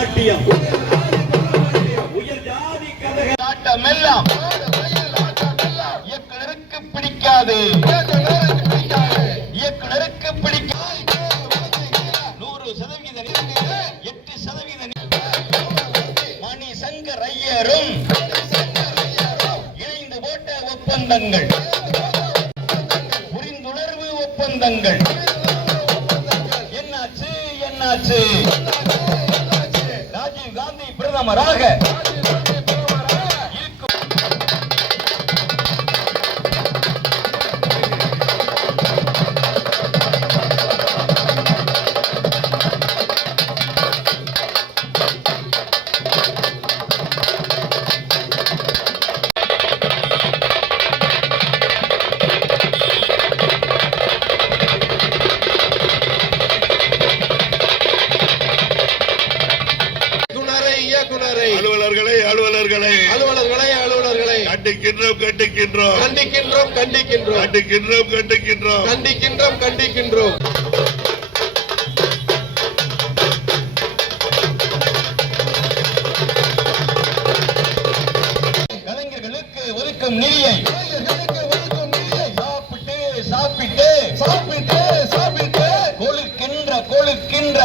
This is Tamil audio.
நாட்டியம். உயர் ஜாதி கதக எல்லாம் இயக்குனருக்கு பிடிக்காது. இயக்குனருக்கு பிடிக்காது நூறு சதவீத நிதி, எட்டு சதவீத நிதி. மணி சங்கர் ஐயரும் இணைந்து போட்ட ஒப்பந்தங்கள் புரிந்துணர்வு ஒப்பந்தங்கள். என்னாச்சு என்னாச்சு? காந்தி பிரதமராக இயக்குனரை அலுவலர்களை அலுவலர்களை. அலுவலர்களை அலுவலர்களை. கண்டிக்கின்றோம் கண்டிக்கின்றோம். கண்டிக்கின்றோம் கண்டிக்கின்றோம். கண்டிக்கின்றோம் கண்டிக்கின்றோம். கண்டிக்கின்றோம் கண்டிக்கின்றோம். கலைஞர்களுக்கு ஒதுக்கும் நிதியை. சாப்பிட்டு சாப்பிட்டு சாப்பிட்டு கொழுக்கின்ற கொழுக்கின்ற.